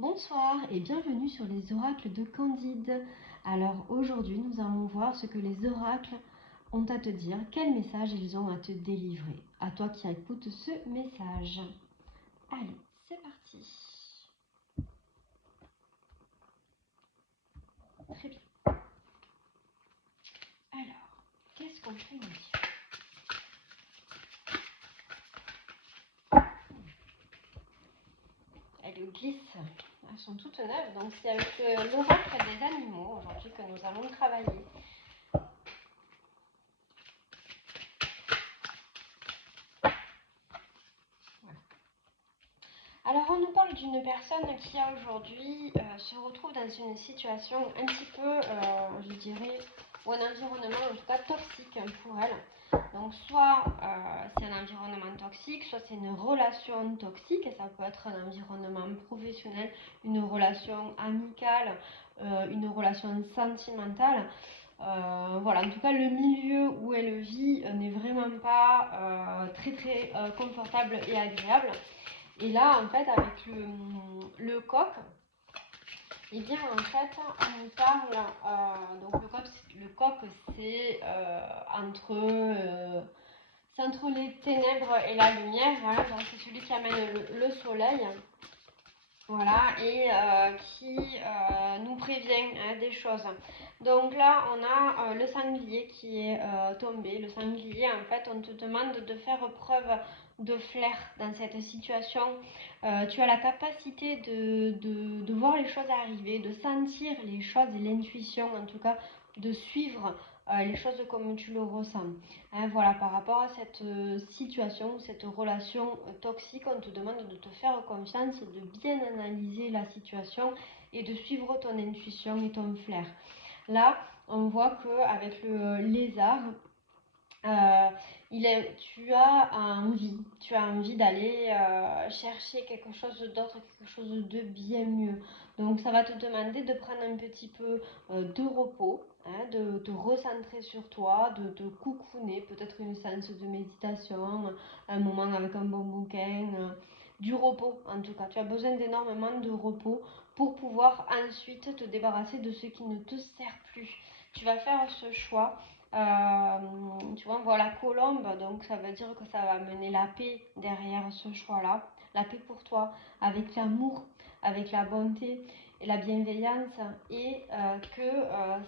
Bonsoir et bienvenue sur les oracles de Candide. Alors aujourd'hui nous allons voir ce que les oracles ont à te dire, quel message ils ont à te délivrer. À toi qui écoutes ce message. Allez, c'est parti. Très bien. Alors, qu'est-ce qu'on fait ici? Elles glissent, elles sont toutes neuves, donc c'est avec l'oracle des animaux aujourd'hui que nous allons travailler. Alors on nous parle d'une personne qui aujourd'hui se retrouve dans une situation un petit peu, je dirais, ou un environnement en tout cas toxique pour elle. Donc soit c'est un environnement toxique, soit c'est une relation toxique, et ça peut être un environnement professionnel, une relation amicale, une relation sentimentale. Voilà, en tout cas le milieu où elle vit n'est vraiment pas très confortable et agréable. Et là, en fait, avec le coq, eh bien, en fait, on nous parle, donc le coq c'est entre les ténèbres et la lumière, voilà, donc c'est celui qui amène le soleil, voilà, et qui nous prévient des choses. Donc là, on a le sanglier qui est tombé. Le sanglier, en fait, on te demande de faire preuve de flair dans cette situation. Tu as la capacité de voir les choses arriver, de sentir les choses et l'intuition, en tout cas, de suivre les choses comme tu le ressens. Hein, voilà, par rapport à cette situation, cette relation toxique, on te demande de te faire confiance, de bien analyser la situation et de suivre ton intuition et ton flair. Là, on voit qu'avec le lézard, tu as envie d'aller chercher quelque chose d'autre, quelque chose de bien mieux. Donc ça va te demander de prendre un petit peu de repos, hein, de te recentrer sur toi, de te coucouner, peut-être une séance de méditation, un moment avec un bon bouquin, du repos en tout cas. Tu as besoin d'énormément de repos pour pouvoir ensuite te débarrasser de ce qui ne te sert plus. Tu vas faire ce choix. Tu vois, on voit la colombe, donc ça veut dire que ça va mener la paix derrière ce choix-là, la paix pour toi, avec l'amour, avec la bonté et la bienveillance, et que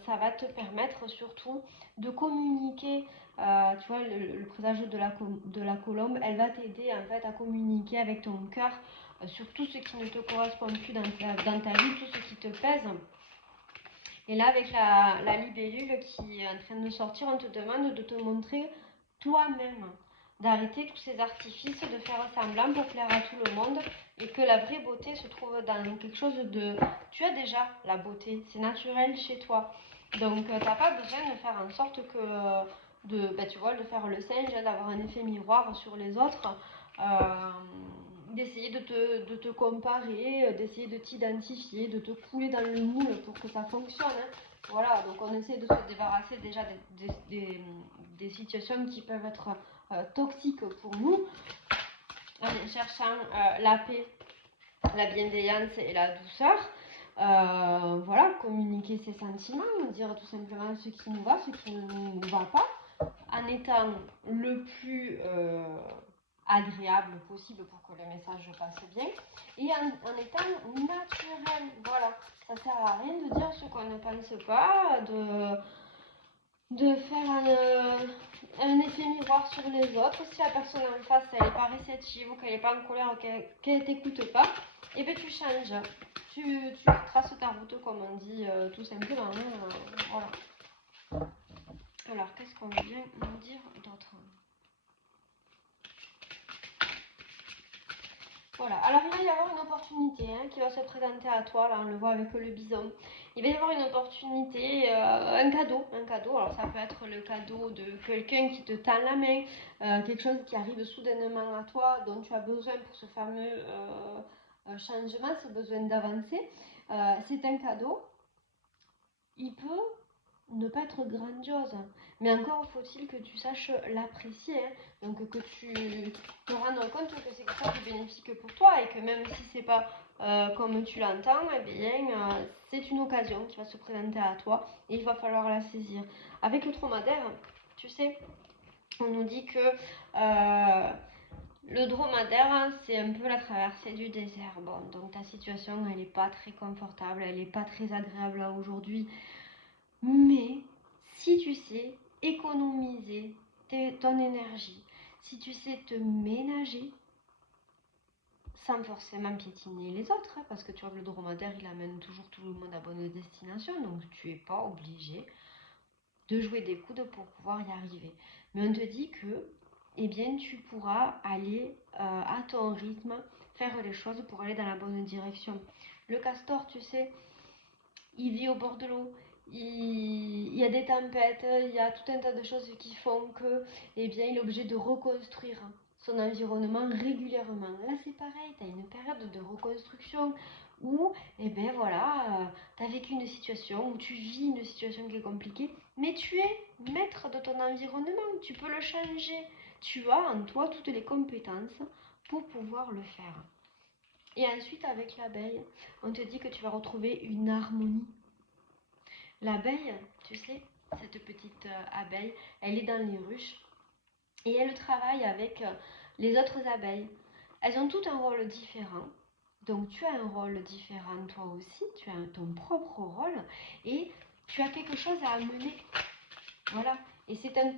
ça va te permettre surtout de communiquer. Tu vois, le présage de la colombe, elle va t'aider en fait à communiquer avec ton cœur sur tout ce qui ne te correspond plus dans ta vie, tout ce qui te pèse. Et là, avec la libellule qui est en train de sortir, on te demande de te montrer toi-même, d'arrêter tous ces artifices, de faire semblant pour plaire à tout le monde, et que la vraie beauté se trouve dans quelque chose de... Tu as déjà la beauté, c'est naturel chez toi. Donc, tu n'as pas besoin de faire en sorte que... tu vois, de faire le singe, d'avoir un effet miroir sur les autres. D'essayer de te comparer, d'essayer de t'identifier, de te couler dans le moule pour que ça fonctionne. Hein. Voilà, donc on essaie de se débarrasser déjà des situations qui peuvent être toxiques pour nous, en cherchant la paix, la bienveillance et la douceur. Voilà, communiquer ses sentiments, dire tout simplement ce qui nous va, ce qui ne nous va pas, en étant le plus agréable possible pour que le message passe bien, et en étant naturel. Voilà, ça sert à rien de dire ce qu'on ne pense pas, de faire un effet miroir sur les autres. Si la personne en face elle n'est pas réceptive ou qu'elle n'est pas en colère ou qu'elle ne t'écoute pas, et bien tu changes, tu traces ta route comme on dit tout simplement. Voilà. Alors qu'est-ce qu'on vient nous dire d'autre? Voilà, alors il va y avoir une opportunité qui va se présenter à toi, là on le voit avec le bison. Il va y avoir une opportunité, un cadeau, alors ça peut être le cadeau de quelqu'un qui te tend la main, quelque chose qui arrive soudainement à toi, dont tu as besoin pour ce fameux changement, ce besoin d'avancer. C'est un cadeau, il peut ne pas être grandiose, mais encore faut-il que tu saches l'apprécier, donc que tu te rendes compte que c'est quelque chose de bénéfique pour toi, et que même si c'est pas comme tu l'entends, eh bien, c'est une occasion qui va se présenter à toi et il va falloir la saisir. Avec le dromadaire, tu sais, on nous dit que le dromadaire, hein, c'est un peu la traversée du désert. Bon, donc ta situation, elle n'est pas très confortable, elle n'est pas très agréable là aujourd'hui. Mais si tu sais économiser ton énergie, si tu sais te ménager, sans forcément piétiner les autres, hein, parce que tu vois que le dromadaire, il amène toujours tout le monde à bonne destination, donc tu n'es pas obligé de jouer des coudes pour pouvoir y arriver. Mais on te dit que eh bien, tu pourras aller à ton rythme, faire les choses pour aller dans la bonne direction. Le castor, tu sais, il vit au bord de l'eau. Il y a des tempêtes, il y a tout un tas de choses qui font que, eh bien, il est obligé de reconstruire son environnement régulièrement. Là, c'est pareil, tu as une période de reconstruction où, eh bien, voilà, tu as vécu une situation, où tu vis une situation qui est compliquée, mais tu es maître de ton environnement, tu peux le changer. Tu as en toi toutes les compétences pour pouvoir le faire. Et ensuite, avec l'abeille, on te dit que tu vas retrouver une harmonie. L'abeille, tu sais, cette petite abeille, elle est dans les ruches et elle travaille avec les autres abeilles. Elles ont toutes un rôle différent. Donc tu as un rôle différent toi aussi, tu as ton propre rôle et tu as quelque chose à amener. Voilà. Et c'est un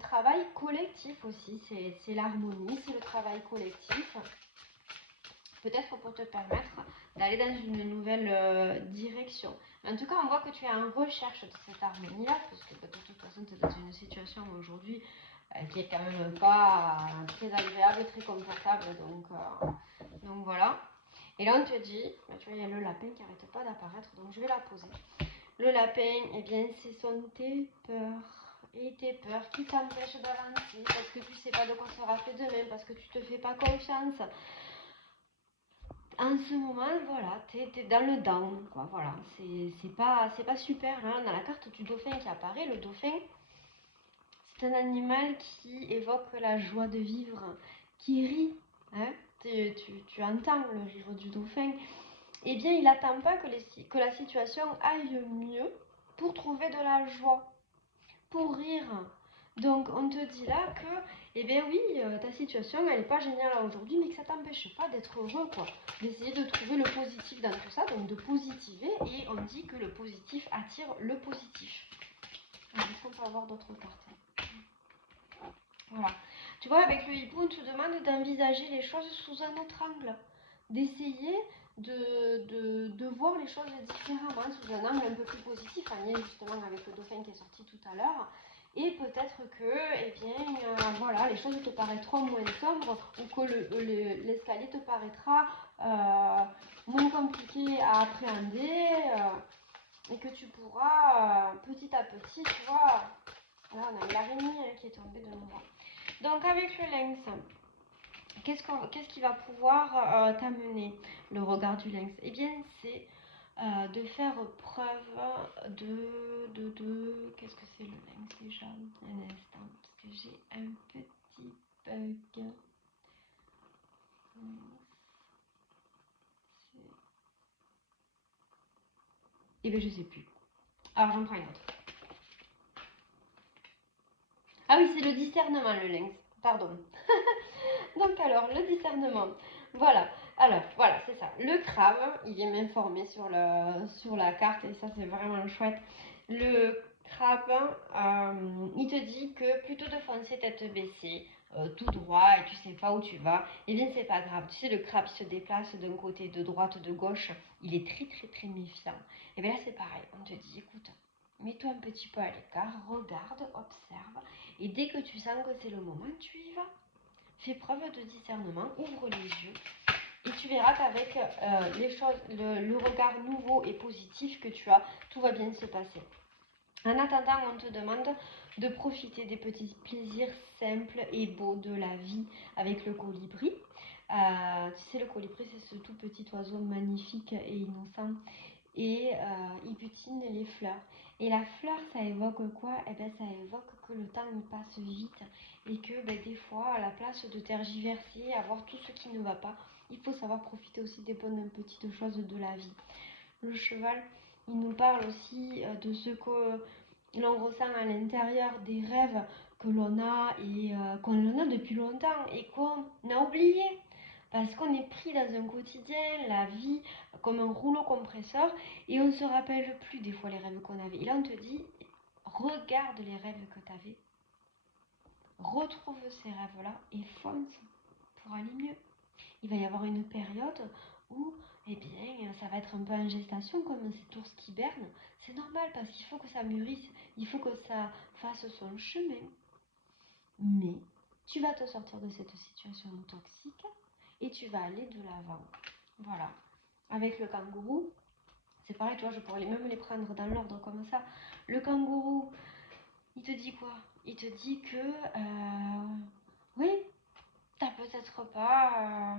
travail collectif aussi, c'est l'harmonie, c'est le travail collectif. Peut-être pour te permettre d'aller dans une nouvelle direction. Mais en tout cas, on voit que tu es en recherche de cette harmonie-là, parce que de toute façon, tu es dans une situation aujourd'hui qui est quand même pas très agréable, très confortable. Donc voilà. Et là, on te dit, bah, tu vois, il y a le lapin qui n'arrête pas d'apparaître, donc je vais la poser. Le lapin, eh bien, ce sont tes peurs. Et tes peurs qui t'empêchent d'avancer parce que tu ne sais pas de quoi sera fait demain, parce que tu ne te fais pas confiance. En ce moment, voilà, t'es dans le down, quoi, voilà, c'est pas super, hein. Dans la carte du dauphin qui apparaît, le dauphin, c'est un animal qui évoque la joie de vivre, qui rit, hein, tu entends le rire du dauphin, eh bien, il n'attend pas que la situation aille mieux pour trouver de la joie, pour rire. Donc on te dit là que, eh bien oui, ta situation elle n'est pas géniale aujourd'hui, mais que ça t'empêche pas d'être heureux, quoi. D'essayer de trouver le positif dans tout ça, donc de positiver, et on dit que le positif attire le positif. Est-ce qu'on peut avoir d'autres cartes? Voilà. Tu vois, avec le hibou, on te demande d'envisager les choses sous un autre angle, d'essayer de voir les choses différemment, sous un angle un peu plus positif, en lien justement avec le dauphin qui est sorti tout à l'heure. Et peut-être que, eh bien, voilà, les choses te paraîtront moins sombres ou que l'escalier te paraîtra moins compliqué à appréhender et que tu pourras petit à petit, tu vois, là on a l'araignée qui est tombée de nouveau. Donc avec le lynx, qu'est-ce qui va pouvoir t'amener le regard du lynx? Eh bien, c'est de faire preuve de... Qu'est-ce que c'est le lynx déjà? Un instant, parce que j'ai un petit bug. Eh bien, je sais plus. Alors, j'en prends une autre. Ah oui, c'est le discernement, le lynx. Pardon. Donc alors, le discernement. Voilà. Alors, voilà, c'est ça. Le crabe, il vient m'informer sur la carte et ça, c'est vraiment chouette. Le crabe, il te dit que plutôt de foncer tête baissée, tout droit et tu sais pas où tu vas, eh bien, c'est pas grave. Tu sais, le crabe, il se déplace d'un côté, de droite, de gauche. Il est très, très, très méfiant. Et bien là, c'est pareil. On te dit, écoute, mets-toi un petit peu à l'écart, regarde, observe. Et dès que tu sens que c'est le moment, tu y vas. Fais preuve de discernement, ouvre les yeux et tu verras qu'avec les choses, le regard nouveau et positif que tu as, tout va bien se passer. En attendant, on te demande de profiter des petits plaisirs simples et beaux de la vie avec le colibri. Tu sais, le colibri, c'est ce tout petit oiseau magnifique et innocent. Et il butine les fleurs. Et la fleur, ça évoque quoi? Eh bien, ça évoque que le temps il passe vite et que ben, des fois, à la place de tergiverser, avoir tout ce qui ne va pas, Il faut savoir profiter aussi des bonnes petites choses de la vie. Le cheval, il nous parle aussi de ce que l'on ressent à l'intérieur, des rêves que l'on a et qu'on a depuis longtemps et qu'on a oublié. Parce qu'on est pris dans un quotidien, la vie, comme un rouleau compresseur, et on ne se rappelle plus des fois les rêves qu'on avait. Et là, on te dit, regarde les rêves que tu avais, retrouve ces rêves-là et fonce pour aller mieux. Il va y avoir une période où, eh bien, ça va être un peu en gestation, comme cet ours qui hiberne. C'est normal parce qu'il faut que ça mûrisse, il faut que ça fasse son chemin. Mais tu vas te sortir de cette situation toxique et tu vas aller de l'avant. Voilà. Avec le kangourou, c'est pareil, tu vois, je pourrais même les prendre dans l'ordre comme ça. Le kangourou, il te dit quoi? Il te dit que, oui, t'as peut-être pas,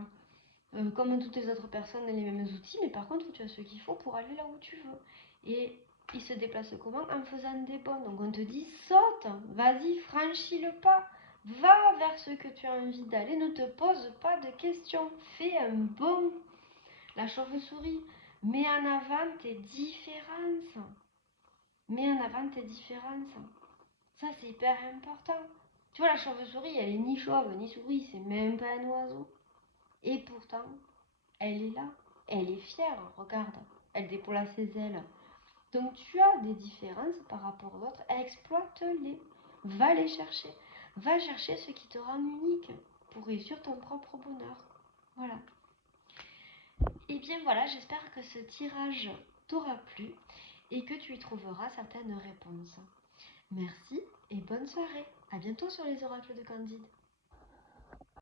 comme toutes les autres personnes, les mêmes outils, mais par contre, tu as ce qu'il faut pour aller là où tu veux. Et il se déplace comment? En faisant des bonds. Donc on te dit, saute, vas-y, franchis le pas. Va vers ce que tu as envie d'aller, ne te pose pas de questions, fais un bond. La chauve-souris, mets en avant tes différences. Mets en avant tes différences. Ça, c'est hyper important. Tu vois, la chauve-souris, elle est ni chauve ni souris, c'est même pas un oiseau. Et pourtant, elle est là. Elle est fière, regarde. Elle déploie ses ailes. Donc tu as des différences par rapport aux autres. Exploite-les. Va les chercher. Va chercher ce qui te rend unique pour réussir ton propre bonheur. Voilà. Et bien voilà, j'espère que ce tirage t'aura plu et que tu y trouveras certaines réponses. Merci et bonne soirée. À bientôt sur les oracles de Candide.